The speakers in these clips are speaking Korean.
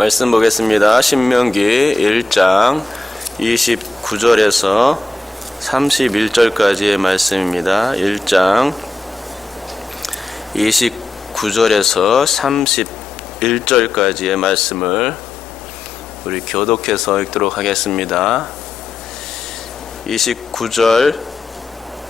말씀 보겠습니다. 신명기 1장 29절에서 31절까지의 말씀입니다. 1장 29절에서 31절까지의 말씀을 우리 교독해서 읽도록 하겠습니다. 29절,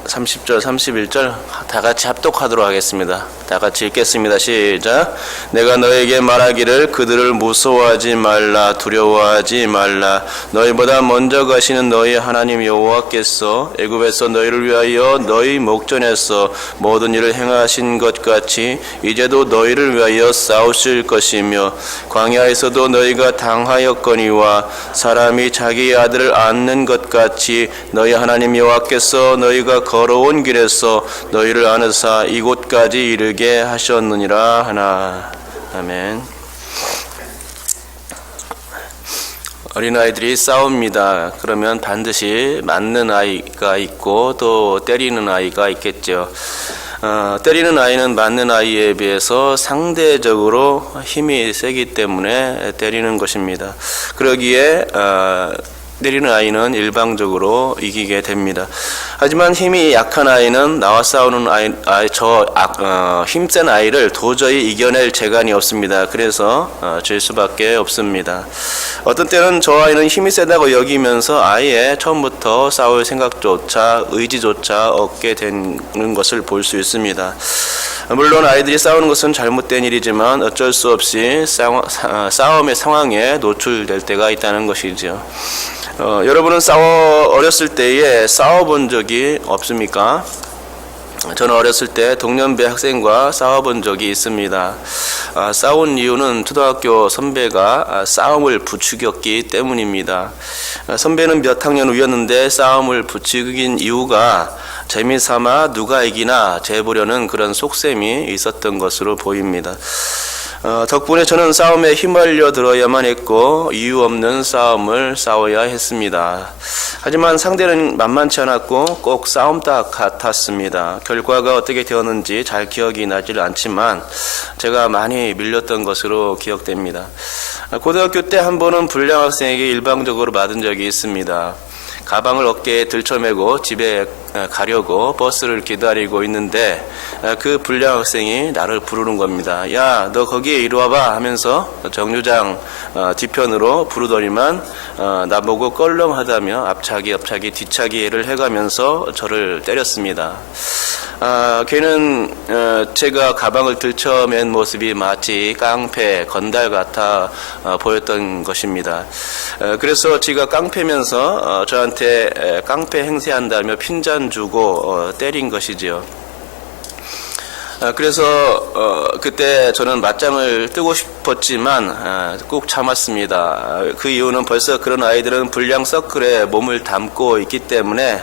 30절, 31절 다 같이 합독하도록 하겠습니다. 다 같이 읽겠습니다. 시작. 내가 너에게 말하기를 그들을 무서워하지 말라, 두려워하지 말라. 너희보다 먼저 가시는 너희 하나님 여호와께서 애굽에서 너희를 위하여 너희 목전에서 모든 일을 행하신 것 같이 이제도 너희를 위하여 싸우실 것이며, 광야에서도 너희가 당하였거니와 사람이 자기 아들을 안는 것 같이 너희 하나님 여호와께서 너희가 걸어온 길에서 너희를 안으사 이곳까지 이르게 하셨느니라 하나. 아멘. 어린아이들이 싸웁니다. 그러면 반드시 맞는 아이가 있고 또 때리는 아이가 있겠죠. 때리는 아이는 맞는 아이에 비해서 상대적으로 힘이 세기 때문에 때리는 것입니다. 그러기에 때리는 아이는 일방적으로 이기게 됩니다. 하지만 힘이 약한 아이는 나와 싸우는 힘센 아이를 도저히 이겨낼 재간이 없습니다. 그래서 질 수밖에 없습니다. 어떤 때는 저 아이는 힘이 세다고 여기면서 아예 처음부터 싸울 생각조차 의지조차 얻게 되는 것을 볼 수 있습니다. 물론 아이들이 싸우는 것은 잘못된 일이지만 어쩔 수 없이 싸움의 상황에 노출될 때가 있다는 것이죠. 여러분은 어렸을 때에 싸워본 적이 없습니까? 저는 어렸을 때 동년배 학생과 싸워본 적이 있습니다. 싸운 이유는 초등학교 선배가 싸움을 부추겼기 때문입니다. 선배는 몇 학년 위였는데 싸움을 부추긴 이유가 재미삼아 누가 이기나 재보려는 그런 속셈이 있었던 것으로 보입니다. 덕분에 저는 싸움에 휘말려 들어야만 했고 이유 없는 싸움을 싸워야 했습니다. 하지만 상대는 만만치 않았고 꼭 싸움닭 같았습니다. 결과가 어떻게 되었는지 잘 기억이 나질 않지만 제가 많이 밀렸던 것으로 기억됩니다. 고등학교 때 한 번은 불량 학생에게 일방적으로 맞은 적이 있습니다. 가방을 어깨에 들쳐매고 집에 가려고 버스를 기다리고 있는데 그 불량 학생이 나를 부르는 겁니다. 야, 너 거기에 이리 와봐 하면서 정류장 뒤편으로 부르더니만 나보고 껄렁하다며 앞차기 뒤차기를 해가면서 저를 때렸습니다. 걔는 제가 가방을 들쳐맨 모습이 마치 깡패, 건달 같아 보였던 것입니다. 그래서 제가 깡패면서 저한테 깡패 행세한다며 핀잔 주고 때린 것이지요. 그래서 그때 저는 맞짱을 뜨고 싶었지만 꼭 참았습니다. 그 이유는 벌써 그런 아이들은 불량 서클에 몸을 담고 있기 때문에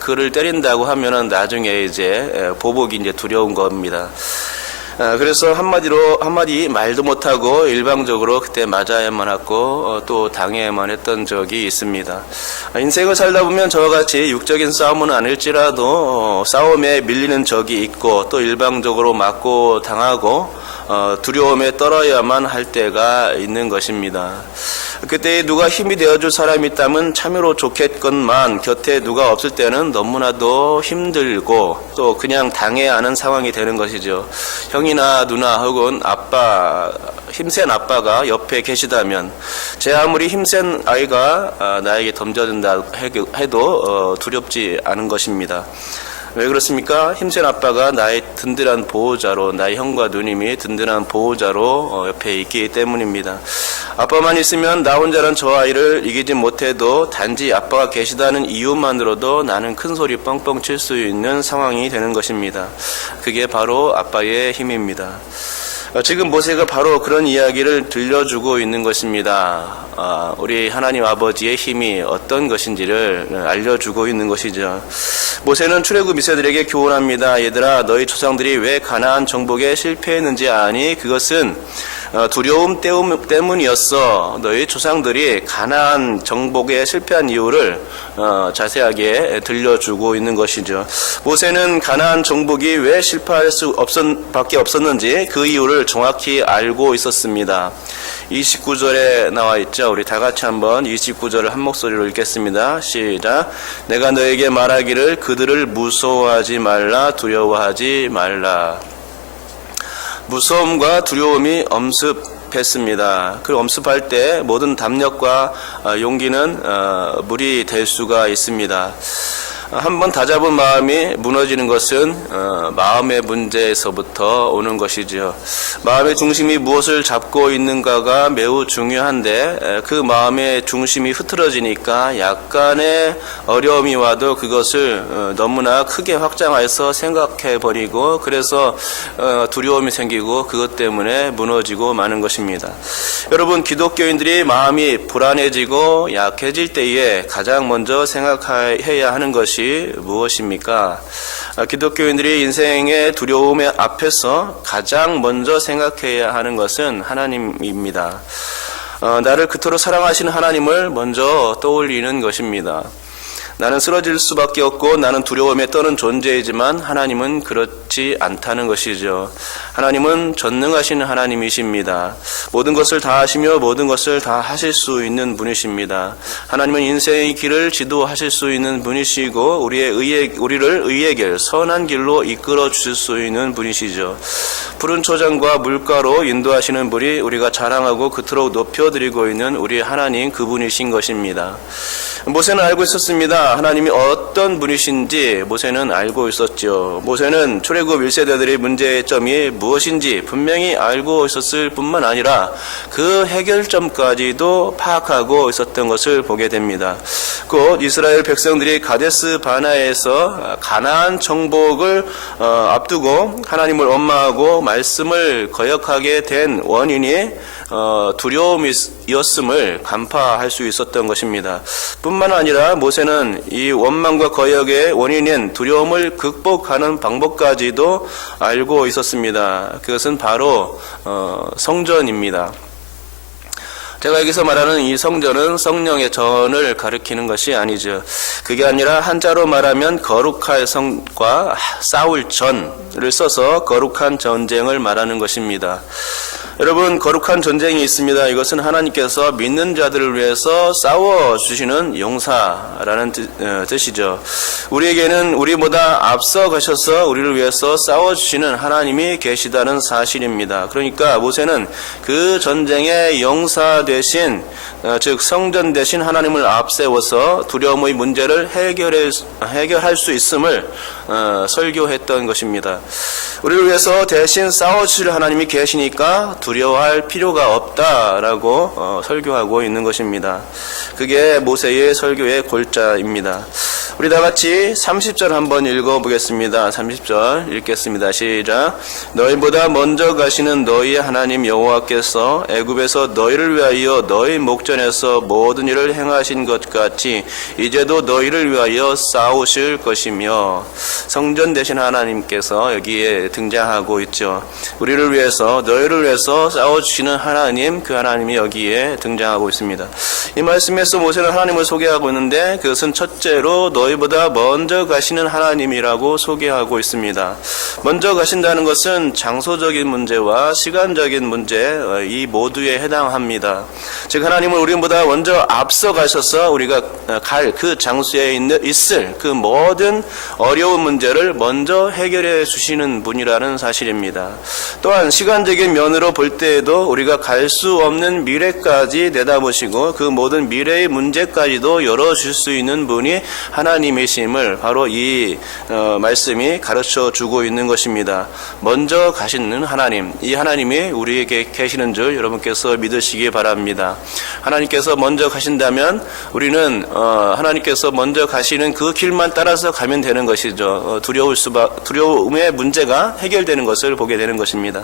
그를 때린다고 하면은 나중에 이제 보복이 이제 두려운 겁니다. 그래서 한마디 말도 못하고 일방적으로 그때 맞아야만 하고 또 당해야만 했던 적이 있습니다. 인생을 살다 보면 저와 같이 육적인 싸움은 아닐지라도 싸움에 밀리는 적이 있고 또 일방적으로 맞고 당하고 두려움에 떨어야만 할 때가 있는 것입니다. 그때 누가 힘이 되어줄 사람이 있다면 참으로 좋겠건만 곁에 누가 없을 때는 너무나도 힘들고 또 그냥 당해야 하는 상황이 되는 것이죠. 형이나 누나 혹은 아빠, 힘센 아빠가 옆에 계시다면 제 아무리 힘센 아이가 나에게 덤벼든다 해도 두렵지 않은 것입니다. 왜 그렇습니까? 힘센 아빠가 나의 든든한 보호자로, 나의 형과 누님이 든든한 보호자로 옆에 있기 때문입니다. 아빠만 있으면 나 혼자는 저 아이를 이기지 못해도 단지 아빠가 계시다는 이유만으로도 나는 큰 소리 뻥뻥 칠 수 있는 상황이 되는 것입니다. 그게 바로 아빠의 힘입니다. 지금 모세가 바로 그런 이야기를 들려주고 있는 것입니다. 우리 하나님 아버지의 힘이 어떤 것인지를 알려주고 있는 것이죠. 모세는 출애굽 이스라엘들에게 교훈합니다. 얘들아, 너희 조상들이 왜 가나안 정복에 실패했는지 아니? 그것은 두려움 때문이었어. 너희 조상들이 가나안 정복에 실패한 이유를 자세하게 들려주고 있는 것이죠. 모세는 가나안 정복이 왜 실패할 수 밖에 없었는지 그 이유를 정확히 알고 있었습니다. 29절에 나와 있죠. 우리 다 같이 한번 29절을 한 목소리로 읽겠습니다. 시작. 내가 너에게 말하기를 그들을 무서워하지 말라, 두려워하지 말라. 무서움과 두려움이 엄습했습니다. 그 엄습할 때 모든 담력과 용기는 물이 될 수가 있습니다. 한번 다잡은 마음이 무너지는 것은 마음의 문제에서부터 오는 것이지요. 마음의 중심이 무엇을 잡고 있는가가 매우 중요한데 그 마음의 중심이 흐트러지니까 약간의 어려움이 와도 그것을 너무나 크게 확장해서 생각해버리고 그래서 두려움이 생기고 그것 때문에 무너지고 마는 것입니다. 여러분, 기독교인들이 마음이 불안해지고 약해질 때에 가장 먼저 생각해야 하는 것이 무엇입니까? 기독교인들이 인생의 두려움의 앞에서 가장 먼저 생각해야 하는 것은 하나님입니다. 나를 그토록 사랑하시는 하나님을 먼저 떠올리는 것입니다. 나는 쓰러질 수밖에 없고 나는 두려움에 떠는 존재이지만 하나님은 그렇지 않다는 것이죠. 하나님은 전능하신 하나님이십니다. 모든 것을 다 하시며 모든 것을 다 하실 수 있는 분이십니다. 하나님은 인생의 길을 지도하실 수 있는 분이시고 우리를 의의 길, 선한 길로 이끌어 주실 수 있는 분이시죠. 푸른 초장과 물가로 인도하시는 분이 우리가 자랑하고 그토록 높여드리고 있는 우리 하나님 그분이신 것입니다. 모세는 알고 있었습니다. 하나님이 어떤 분이신지 모세는 알고 있었죠. 모세는 출애굽 1세대들의 문제점이 무엇인지 분명히 알고 있었을 뿐만 아니라 그 해결점까지도 파악하고 있었던 것을 보게 됩니다. 곧 이스라엘 백성들이 가데스 바나에서 가나안 정복을 앞두고 하나님을 원망하고 말씀을 거역하게 된 원인이 두려움이었음을 간파할 수 있었던 것입니다. 뿐만 아니라 모세는 이 원망과 거역의 원인인 두려움을 극복하는 방법까지도 알고 있었습니다. 그것은 바로 성전입니다. 제가 여기서 말하는 이 성전은 성령의 전을 가리키는 것이 아니죠. 그게 아니라 한자로 말하면 거룩할 성과 싸울 전을 써서 거룩한 전쟁을 말하는 것입니다. 여러분, 거룩한 전쟁이 있습니다. 이것은 하나님께서 믿는 자들을 위해서 싸워주시는 용사라는 뜻이죠. 우리에게는 우리보다 앞서 가셔서 우리를 위해서 싸워주시는 하나님이 계시다는 사실입니다. 그러니까 모세는 그 전쟁의 용사 대신 즉 성전 대신 하나님을 앞세워서 두려움의 문제를 해결할 수 있음을 설교했던 것입니다. 우리를 위해서 대신 싸워주실 하나님이 계시니까 두려워할 필요가 없다라고 설교하고 있는 것입니다. 그게 모세의 설교의 골자입니다. 우리 다 같이 30절 한번 읽어보겠습니다. 30절 읽겠습니다. 시작. 너희보다 먼저 가시는 너희의 하나님 여호와께서 애굽에서 너희를 위하여 너희 목전에서 모든 일을 행하신 것 같이 이제도 너희를 위하여 싸우실 것이며, 성전 되신 하나님께서 여기에 등장하고 있죠. 우리를 위해서, 너희를 위해서 싸워주시는 하나님, 그 하나님이 여기에 등장하고 있습니다. 이 말씀에서 모세는 하나님을 소개하고 있는데 그것은 첫째로 너희보다 먼저 가시는 하나님이라고 소개하고 있습니다. 먼저 가신다는 것은 장소적인 문제와 시간적인 문제, 이 모두에 해당합니다. 즉 하나님은 우리보다 먼저 앞서 가셔서 우리가 갈 그 장소에 있을 그 모든 어려운 문제를 먼저 해결해 주시는 분이라는 사실입니다. 또한 시간적인 면으로 볼 때에도 우리가 갈 수 없는 미래까지 내다보시고 그 모든 미래의 문제까지도 열어줄 수 있는 분이 하나님이심을 바로 이 말씀이 가르쳐 주고 있는 것입니다. 먼저 가시는 하나님, 이 하나님이 우리에게 계시는 줄 여러분께서 믿으시기 바랍니다. 하나님께서 먼저 가신다면 우리는 하나님께서 먼저 가시는 그 길만 따라서 가면 되는 것이죠. 두려움의 문제가 해결되는 것을 보게 되는 것입니다.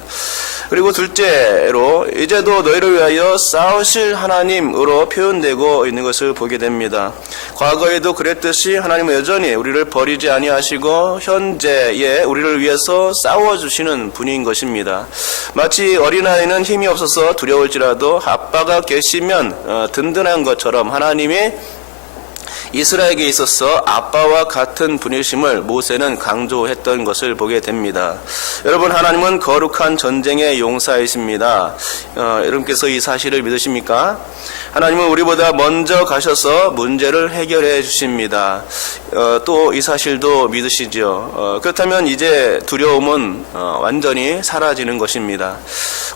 그리고 둘째로 이제도 너희를 위하여 싸우실 하나님으로 표현되고 있는 것을 보게 됩니다. 과거에도 그랬듯이 하나님은 여전히 우리를 버리지 아니하시고 현재에 우리를 위해서 싸워주시는 분인 것입니다. 마치 어린아이는 힘이 없어서 두려울지라도 아빠가 계시면 든든한 것처럼 하나님이 이스라엘에게 있어서 아빠와 같은 분이심을 모세는 강조했던 것을 보게 됩니다. 여러분, 하나님은 거룩한 전쟁의 용사이십니다. 여러분께서 이 사실을 믿으십니까? 하나님은 우리보다 먼저 가셔서 문제를 해결해 주십니다. 또 이 사실도 믿으시죠. 그렇다면 이제 두려움은 완전히 사라지는 것입니다.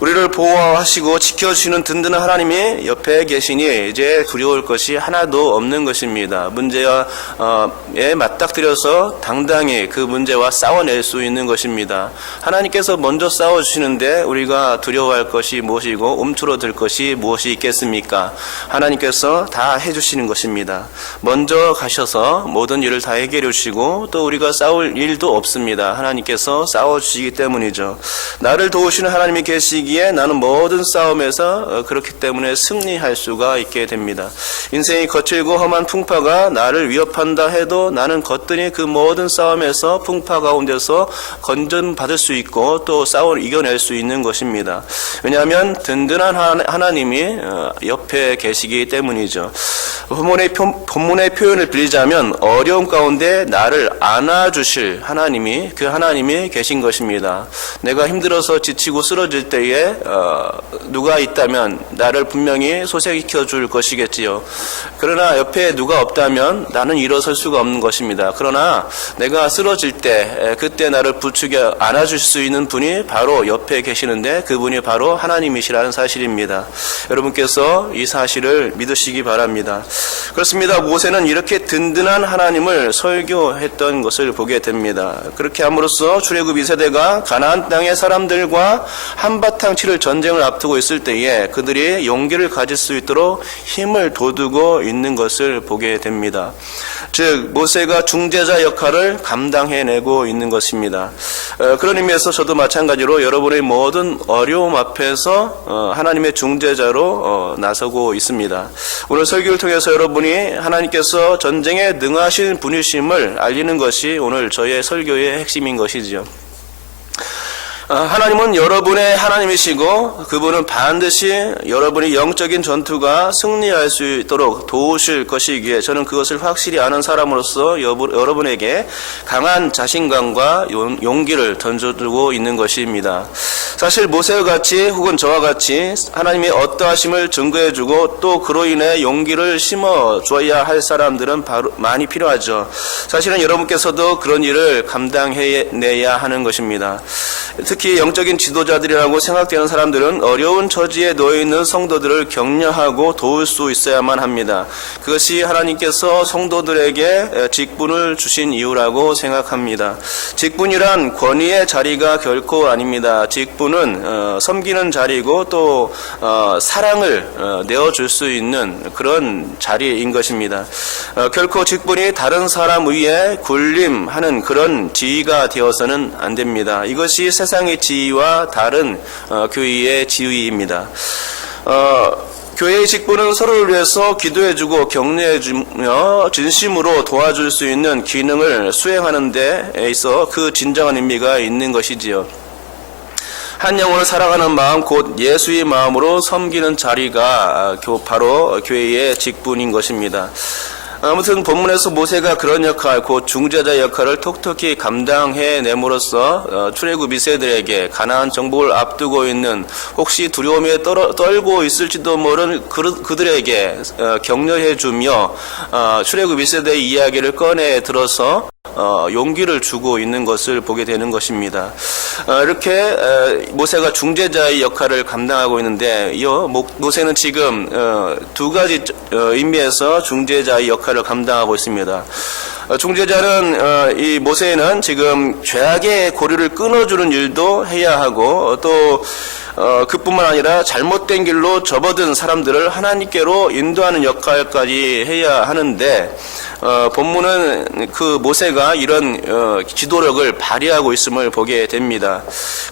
우리를 보호하시고 지켜주시는 든든한 하나님이 옆에 계시니 이제 두려울 것이 하나도 없는 것입니다. 문제에 맞닥뜨려서 당당히 그 문제와 싸워낼 수 있는 것입니다. 하나님께서 먼저 싸워주시는데 우리가 두려워할 것이 무엇이고 움츠러들 것이 무엇이 있겠습니까? 하나님께서 다 해주시는 것입니다. 먼저 가셔서 모든 일을 다 해결해 주시고 또 우리가 싸울 일도 없습니다. 하나님께서 싸워주시기 때문이죠. 나를 도우시는 하나님이 계시기에 나는 모든 싸움에서 그렇기 때문에 승리할 수가 있게 됩니다. 인생이 거칠고 험한 풍파가 나를 위협한다 해도 나는 거뜬히 그 모든 싸움에서 풍파 가운데서 건전받을 수 있고 또 싸워 이겨낼 수 있는 것입니다. 왜냐하면 든든한 하나님이 옆에 계시기 때문이죠. 본문의 표현을 빌리자면 어려움 가운데 나를 안아주실 하나님이 그 하나님이 계신 것입니다. 내가 힘들어서 지치고 쓰러질 때에 누가 있다면 나를 분명히 소생시켜 줄 것이겠지요. 그러나 옆에 누가 없다면 나는 일어설 수가 없는 것입니다. 그러나 내가 쓰러질 때 그때 나를 부축해 안아줄 수 있는 분이 바로 옆에 계시는데 그분이 바로 하나님이시라는 사실입니다. 여러분께서 이 사실을 믿으시기 바랍니다. 그렇습니다. 모세는 이렇게 든든한 하나님을 설교했던 것을 보게 됩니다. 그렇게 함으로써 출애굽 2세대가 가나안 땅의 사람들과 한바탕 치를 전쟁을 앞두고 있을 때에 그들이 용기를 가질 수 있도록 힘을 돋우고 있는 것을 보게 됩니다. 즉 모세가 중재자 역할을 감당해내고 있는 것입니다. 그런 의미에서 저도 마찬가지로 여러분의 모든 어려움 앞에서 하나님의 중재자로 나서고 있습니다. 오늘 설교를 통해서 여러분이 하나님께서 전쟁에 능하신 분이심을 알리는 것이 오늘 저의 설교의 핵심인 것이지요. 하나님은 여러분의 하나님이시고 그분은 반드시 여러분이 영적인 전투가 승리할 수 있도록 도우실 것이기에 저는 그것을 확실히 아는 사람으로서 여러분에게 강한 자신감과 용기를 던져주고 있는 것입니다. 사실 모세와 같이 혹은 저와 같이 하나님의 어떠하심을 증거해주고 또 그로 인해 용기를 심어줘야 할 사람들은 많이 필요하죠. 사실은 여러분께서도 그런 일을 감당해내야 하는 것입니다. 특히 영적인 지도자들이라고 생각되는 사람들은 어려운 처지에 놓여있는 성도들을 격려하고 도울 수 있어야만 합니다. 그것이 하나님께서 성도들에게 직분을 주신 이유라고 생각합니다. 직분이란 권위의 자리가 결코 아닙니다. 직분은 섬기는 자리고 또 사랑을 내어줄 수 있는 그런 자리인 것입니다. 결코 직분이 다른 사람 위에 군림하는 그런 지위가 되어서는 안 됩니다. 이것이 세상의 지위와 다른 교회의 지위입니다. 교회의 직분은 서로를 위해서 기도해주고 격려해주며 진심으로 도와줄 수 있는 기능을 수행하는 데 있어 그 진정한 의미가 있는 것이지요. 한 영혼을 사랑하는 마음 곧 예수의 마음으로 섬기는 자리가 바로 교회의 직분인 것입니다. 아무튼 본문에서 모세가 그런 역할, 곧 중재자 역할을 톡톡히 감당해냄으로써 출애굽 2세들에게 가나안 정복을 앞두고 있는 혹시 두려움에 떨고 있을지도 모르는 그들에게 격려해주며 출애굽 2세대의 이야기를 꺼내 들어서 용기를 주고 있는 것을 보게 되는 것입니다. 이렇게 모세가 중재자의 역할을 감당하고 있는데 이 모세는 지금 두 가지 의미에서 중재자의 역할을 감당하고 있습니다. 중재자는 이 모세는 지금 죄악의 고리를 끊어주는 일도 해야 하고 또 그뿐만 아니라 잘못된 길로 접어든 사람들을 하나님께로 인도하는 역할까지 해야 하는데 본문은 그 모세가 이런 지도력을 발휘하고 있음을 보게 됩니다.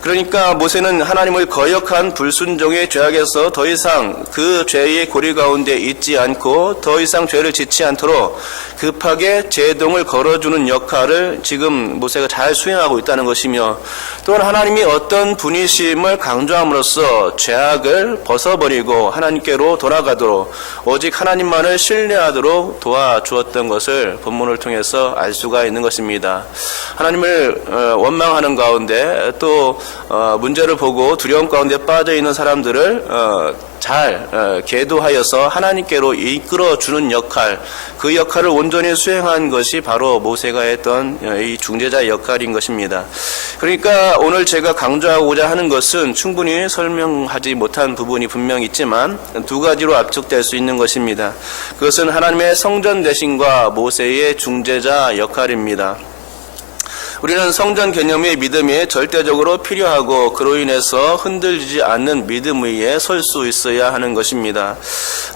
그러니까 모세는 하나님을 거역한 불순종의 죄악에서 더 이상 그 죄의 고리 가운데 있지 않고 더 이상 죄를 짓지 않도록 급하게 제동을 걸어주는 역할을 지금 모세가 잘 수행하고 있다는 것이며 또한 하나님이 어떤 분이심을 강조함으로써 함으로써 죄악을 벗어버리고 하나님께로 돌아가도록 오직 하나님만을 신뢰하도록 도와주었던 것을 본문을 통해서 알 수가 있는 것입니다. 하나님을 원망하는 가운데 또 문제를 보고 두려움 가운데 빠져 있는 사람들을 잘 계도하여서 하나님께로 이끌어주는 역할, 그 역할을 온전히 수행한 것이 바로 모세가 했던 이 중재자 역할인 것입니다. 그러니까 오늘 제가 강조하고자 하는 것은 충분히 설명하지 못한 부분이 분명히 있지만 두 가지로 압축될 수 있는 것입니다. 그것은 하나님의 성전 대신과 모세의 중재자 역할입니다. 우리는 성전 개념의 믿음이 절대적으로 필요하고 그로 인해서 흔들리지 않는 믿음 위에 설 수 있어야 하는 것입니다.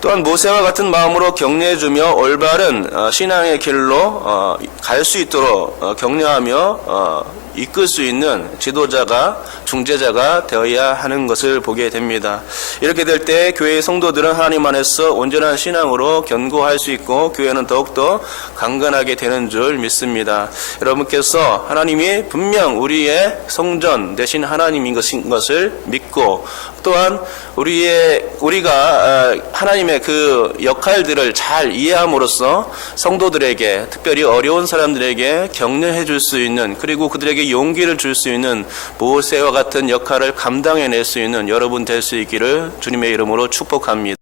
또한 모세와 같은 마음으로 격려해주며 올바른 신앙의 길로 갈 수 있도록 격려하며 이끌 수 있는 지도자가 중재자가 되어야 하는 것을 보게 됩니다. 이렇게 될 때 교회의 성도들은 하나님 안에서 온전한 신앙으로 견고할 수 있고 교회는 더욱더 강건하게 되는 줄 믿습니다. 여러분께서 하나님이 분명 우리의 성전 되신 하나님인 것을 믿고 또한 우리가 하나님의 그 역할들을 잘 이해함으로써 성도들에게 특별히 어려운 사람들에게 격려해 줄 수 있는 그리고 그들에게 용기를 줄 수 있는 모세와 같은 역할을 감당해낼 수 있는 여러분 될 수 있기를 주님의 이름으로 축복합니다.